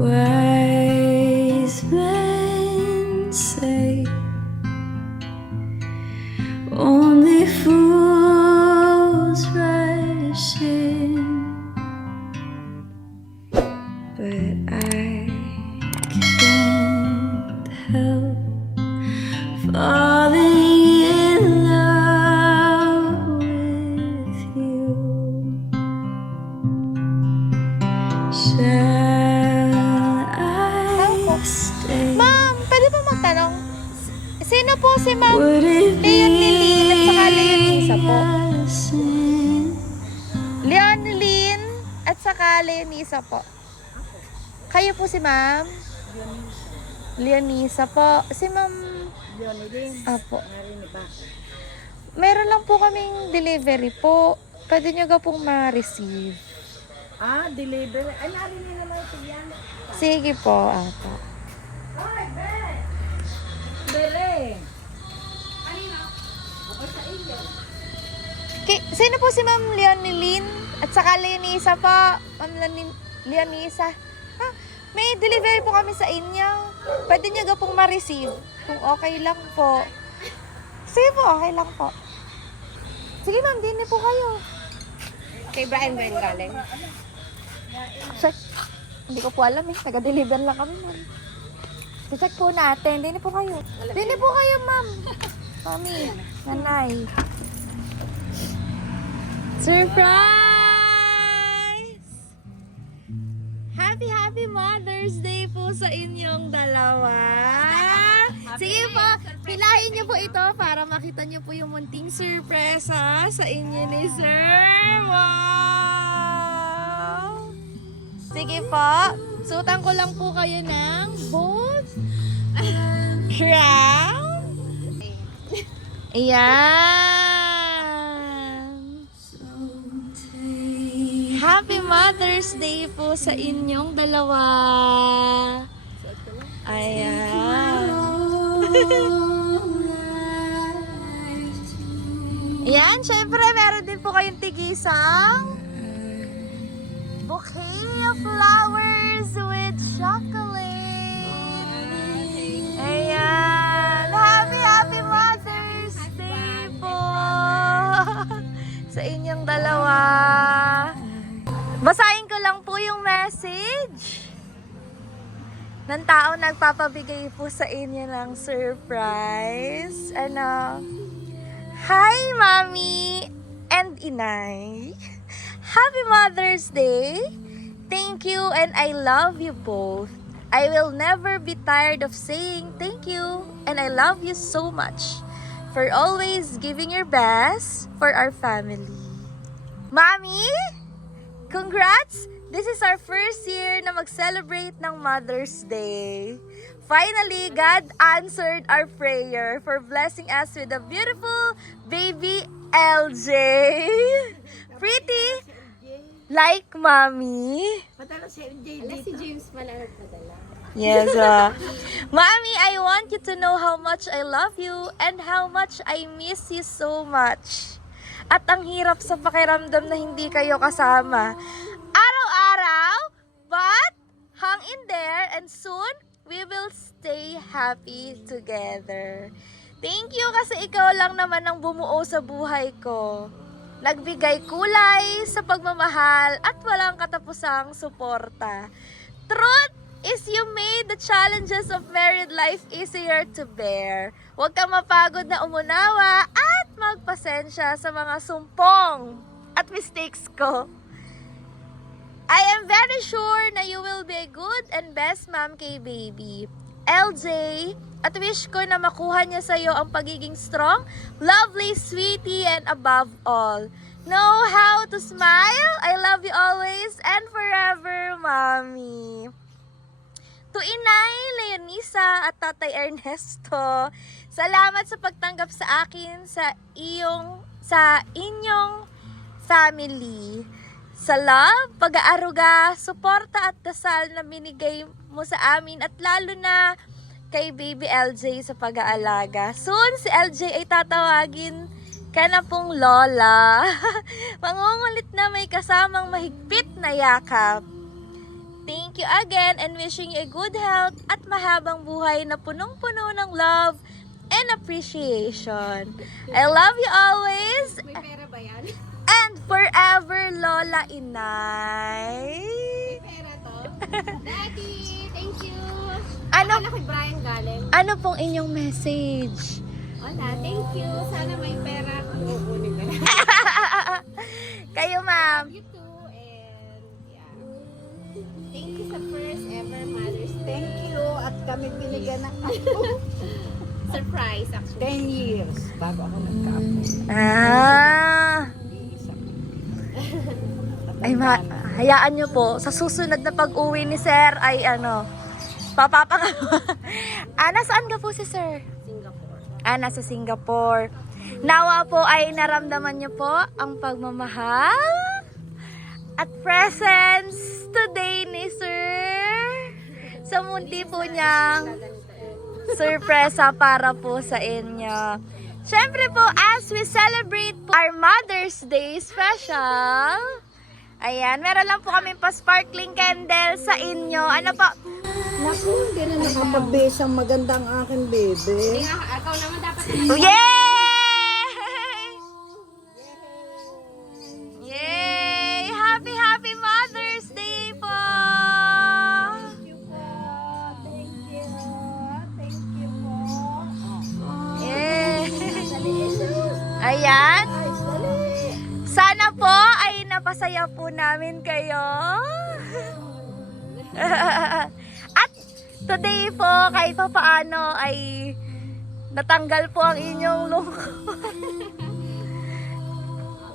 Wise men say only fools rush in, but I can't help falling in love with you. Shall I stay? Ma'am, pwede ba magtanong? Sino po si Ma'am Would it Leon Lilin at saka Leonisa po? a sin? Leon Lilin at saka Leonisa po. Kayo po si Ma'am? Leonisa po. Si Ma'am... Apo. Meron lang po kaming delivery po. Pwede nyo ka pong ma-receive. Delivery. Ay, narinig naman ito yan. Sige po, apo. Ay, Bere! Sino po si Ma'am Leonilyn? At saka Leonisa po. Ma'am Leonisa. Ha? May delivery po kami sa inyo. Pwede nyo ga pong ma-receive. Kung okay lang po. Sige po, okay lang po. Sige ma'am, din po kayo. Kay Brian ba yung galing? Check. Hindi ko po alam eh. Taga-deliver lang kami ma'am. Check po natin. Din po kayo. Din po kayo ma'am. Mami, nanay. Surprise! Happy Mother's Day po sa inyong dalawa. Sige po, pilahin niyo po ito para makita niyo po yung munting surpresa sa inyo ni Sir. Wow! Sige po, sutan ko lang po kayo ng both crown. Ayan. Happy Mother's Day po sa inyong dalawa. Ayan. Ayan, syempre meron din po kayong tigisang bouquet of flowers with chocolate. Ayan. Happy Mother's Day po sa inyong dalawa. Basahin ko lang po yung message ng tao nagpapabigay po sa inyo ng surprise. Hi, Mommy and Inay. Happy Mother's Day. Thank you and I love you both. I will never be tired of saying thank you and I love you so much for always giving your best for our family. Mommy? Congrats! This is our first year na mag-celebrate ng Mother's Day. Finally, God answered our prayer for blessing us with a beautiful baby LJ. Pretty like Mommy. Padala si MJ dito. Si James pala nagpadala. Yes, Mommy, I want you to know how much I love you and how much I miss you so much. At ang hirap sa pakiramdam na hindi kayo kasama. Araw-araw, but hang in there and soon we will stay happy together. Thank you kasi ikaw lang naman ang bumuo sa buhay ko. Nagbigay kulay sa pagmamahal at walang katapusang suporta. Truth is you made the challenges of married life easier to bear. Huwag kang mapagod na umunawa at magpasensya sa mga sumpong at mistakes ko. I am very sure na you will be a good and best mom kay baby. LJ, at wish ko na makuha niya sa'yo ang pagiging strong, lovely, sweetie, and above all, know how to smile. I love you always and forever, Mommy. To Inay, Leonisa at Tatay Ernesto, salamat sa pagtanggap sa akin sa inyong family. Sa love, pag-aaruga, suporta at dasal na binigay mo sa amin at lalo na kay baby LJ sa pag-aalaga. Soon, si LJ ay tatawagin ka na pong Lola. Mangungulit na may kasamang mahigpit na yakap. Thank you again and wishing you a good health at mahabang buhay na punong-puno ng love and appreciation. I love you always. May pera ba yan? And forever, Lola Inay. Pera to? Daddy, thank you. Ano, Akala ko Brian galing. ano pong inyong message? Wala, thank you. Sana may pera. Kukunin ka na. Kayo, ma'am. You too. And yeah. Thank you sa first ever Mother's Day. Thank you at kami binigyan ng Surprise actually. 10 years bago ako nagkaapo. Ay, hayaan nyo po, sa susunod na pag-uwi ni Sir ay papapangalawa. Nasaan ka po si Sir? Singapore. Nasa Singapore. Nawa po ay naramdaman nyo po ang pagmamahal at presence today ni Sir sa munti po niyang surpresa para po sa inyo. Siyempre po, as we celebrate po our Mother's Day special, ayan, meron lang po kami pa sparkling candle sa inyo. Ano po? Naku, hindi na nakapag-base ang magandang aking bebe. Ikaw naman dapat Yay! Yay! Happy, happy Mother's Day po! Thank you. Thank you po. Yay! Ayan. Ay, dali. Sana po ay napasaya po namin kayo. At today po, kahit pa paano ay natanggal po ang inyong lungkot.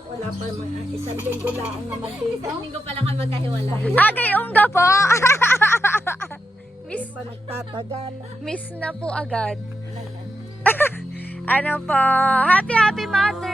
Wala pa naman. Isang linggo lang naman dito. Isang linggo pa lang kami magkahiwala. Agay-ungga po. Hindi pa nagtatagal. Miss na po agad. Ano po? Happy, happy Mother!